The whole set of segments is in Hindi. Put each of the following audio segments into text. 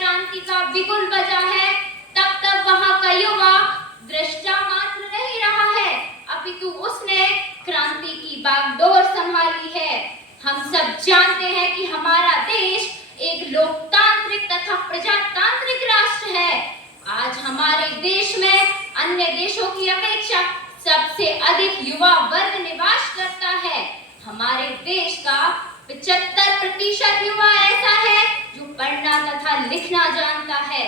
क्रांति का बिगुल बजा है, तब तक वहां का युवा दृष्टा मात्र नहीं रहा है, अपितु उसने क्रांति की बागडोर संभाली है। हम सब जानते हैं कि हमारा देश एक लोकतांत्रिक तथा प्रजातांत्रिक राष्ट्र है। आज हमारे देश में अन्य देशों की अपेक्षा सबसे अधिक युवा वर्ग निवास करता है। हमारे देश का 75% युवा ऐसा है जो पढ़ना तथा लिखना जानता है।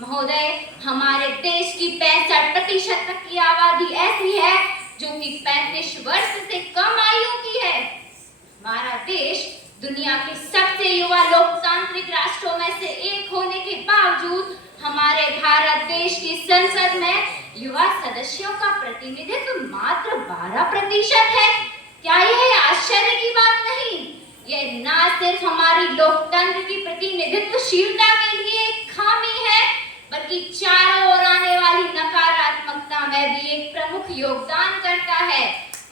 महोदय, हमारे देश की 65% तक की आबादी ऐसी है जो कि 35 वर्ष से कम आयु की है। हमारा देश दुनिया के सबसे युवा लोकतांत्रिक राष्ट्रों में से एक होने के बावजूद हमारे भारत देश की संसद में युवा सदस्यों का प्रतिनिधित्व मात्र 12% है। क्या यह आश्चर्य की बात नहीं? यह न सिर्फ हमारी लोकतंत्र की प्रतिनिधित्वशीलता के लिए एक खामी है, बल्कि चारों ओर आने वाली नकारात्मकता में भी एक प्रमुख योगदान करता है।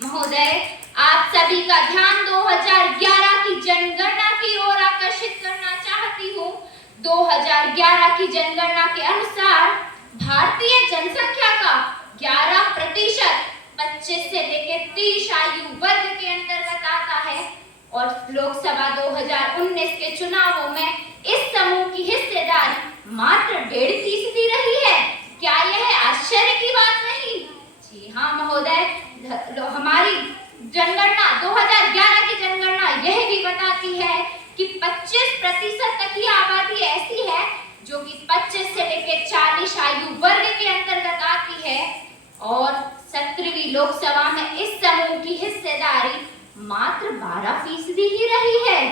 महोदय, आप सभी का ध्यान 2011 की जनगणना की ओर आकर्षित करना चाहती हूँ। 2011 की जनगणना के अनुसार भारतीय जनसंख्या का 11% 25 से लेकर 30 आयु वर्ग के अंतर्गत आता है और लोकसभा 2019 के चुनावों में इस समूह की हिस्सेदारी मात्र 1.5% रही है। क्या यह आश्चर्य की बात नहीं? जी हाँ महोदय, हमारी जनगणना 2011 की जनगणना यह भी बताती है कि 25% तक की आबादी ऐसी है जो कि 25 से लेकर 40 आयु वर्ग के अंतर्गत आती है और 17वीं लोकसभा में इस समूह की हिस्सेदारी मात्र 12% ही रही है।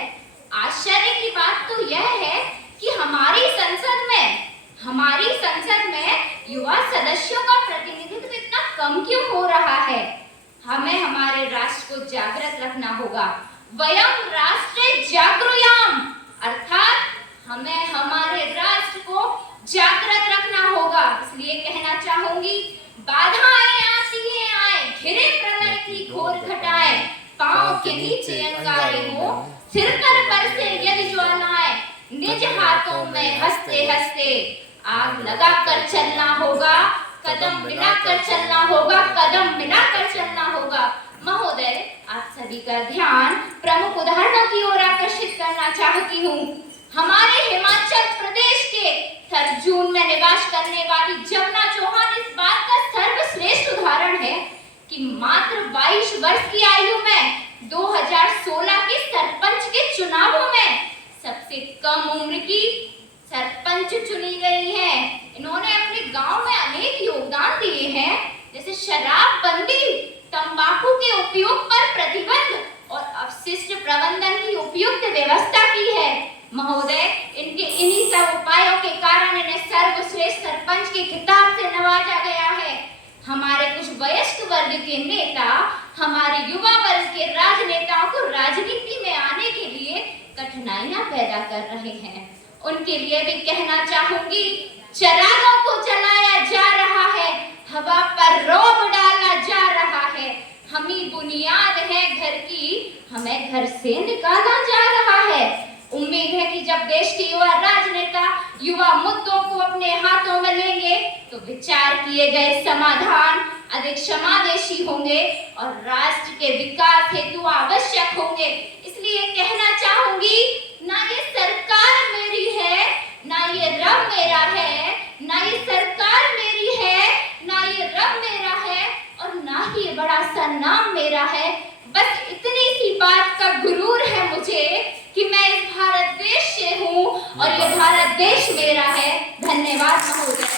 आश्चर्य की बात तो यह है कि हमारी संसद में युवा सदस्यों का प्रतिनिधित्व इतना कम क्यों हो रहा है? हमें हमारे राष्ट्र को जागृत रखना होगा। वयम राष्ट्रे जागृयाम, अर्थात हमें हमारे राष्ट्र को जागृत रखना होगा। इसलिए कहना चाहूंगी, बाधाएं आती हैं आए, घिरे प्रलय की घोर घटाएं, पांव के नीचे अंगारे हो, सिर पर बरसे यदि ज्वालाएं, निज हाथों में हंसते हंसते आग लगा कर चलना होगा, कदम मिलाकर चलना होगा, कदम मिलाकर चलना होगा। महोदय, आप सभी का ध्यान प्रमुख उदाहरणों की ओर आकर्षित करना चाहती हूँ। हमारे हिमाचल प्रदेश के थरजून में निवास करने वाली जमुना चौहान इस बात का सर्वश्रेष्ठ उदाहरण है कि मात्र 22 वर्ष की आयु में 2016 के सरपंच के चुनावों में सबसे कम उम्र की सरपंच चुनी गई है। इन्होंने अपने गांव में अनेक योगदान दिए हैं, जैसे शराबबंदी, तंबाकू के उपयोग पर प्रतिबंध और अपशिष्ट प्रबंधन की उपयुक्त व्यवस्था की है। महोदय, इनके इन्हीं सब उपायों के कारण इन्हें सर्वश्रेष्ठ सरपंच के खिताब से नवाजा गया है। हमारे कुछ वयस्क वर्ग के नेता हमारे युवा वर्ग के राजनेताओं को राजनीति में आने के लिए कठिनाइयां पैदा कर रहे हैं। उनके लिए भी कहना चाहूंगी, चिरागों को जलाया जा रहा है, हवा पर रौब डाला जा रहा है, हम ही बुनियाद है घर की, हमें घर से निकाला जा रहा है। उम्मीद है कि जब देश के युवा राजनेता युवा मुद्दों को अपने हाथों में लेंगे तो विचार किए गए समाधान अधिक समावेशी होंगे और राष्ट्र के विकास हेतु आवश्यक होंगे। इसलिए कहना चाहूंगी, ना ये सरकार मेरी है, ना ये रब मेरा है, ना ये सरकार मेरी है, ना ये रब मेरा है और ना ही ये बड़ा सा नाम मेरा है। बस इतनी सी बात का गुरूर है मुझे कि मैं इस भारत देश से हूँ और ये भारत देश मेरा है। धन्यवाद महोदय।